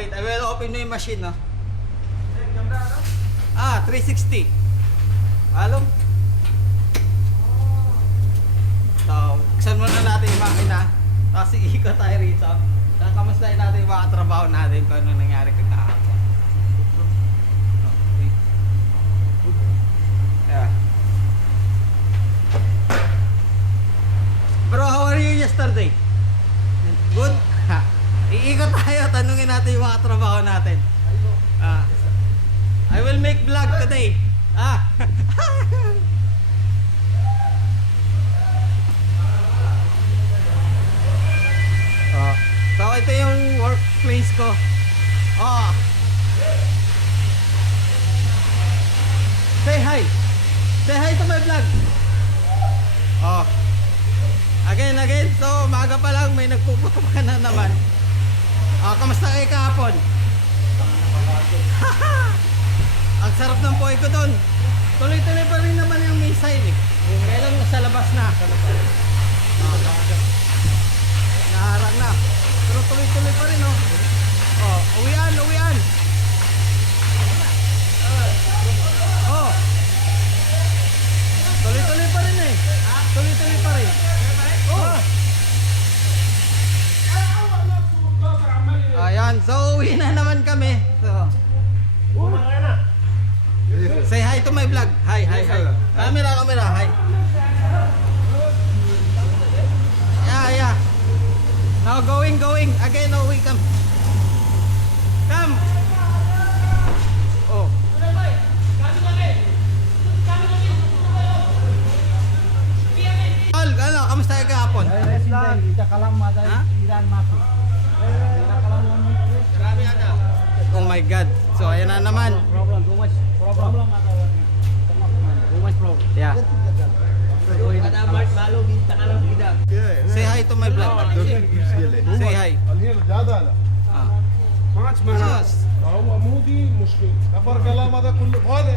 wait, I will open yung machine, no? 360. Alam? So, buksan muna natin yung makina. Tapos ikot tayo rito. Tapos kamustahin natin yung mga trabaho natin kung ano nangyari kagahapon. Okay. Yeah. Bro, how are you yesterday? Good? Iikot tayo, tanungin natin yung mga trabaho natin. I will make vlog today. So ito yung workplace ko. Say hi. Say hi to my vlog. Again. So maga pa lang may nagpuputok ka na naman. Kamusta kayo kahapon? Ang sarap ng poy ko doon. Tuloy-tuloy pa rin naman yung missile eh. Kaya lang nasa labas na. Naharang na. Pero tuloy-tuloy pa rin oh. Uwian. Tuloy-tuloy pa rin eh. Tuloy-tuloy pa rin. Ayan, so uwi na naman kami. So, say hi to my vlog. Hi. Camera, hi. Yeah. Now going. Again, we come. Come. Ano, kamusta kayo kahapon? Oh my God. So ayan na naman. Yeah. Say hi to my vlog. Say hi. هو مودي مشكلة فرق الله هذا كله هذا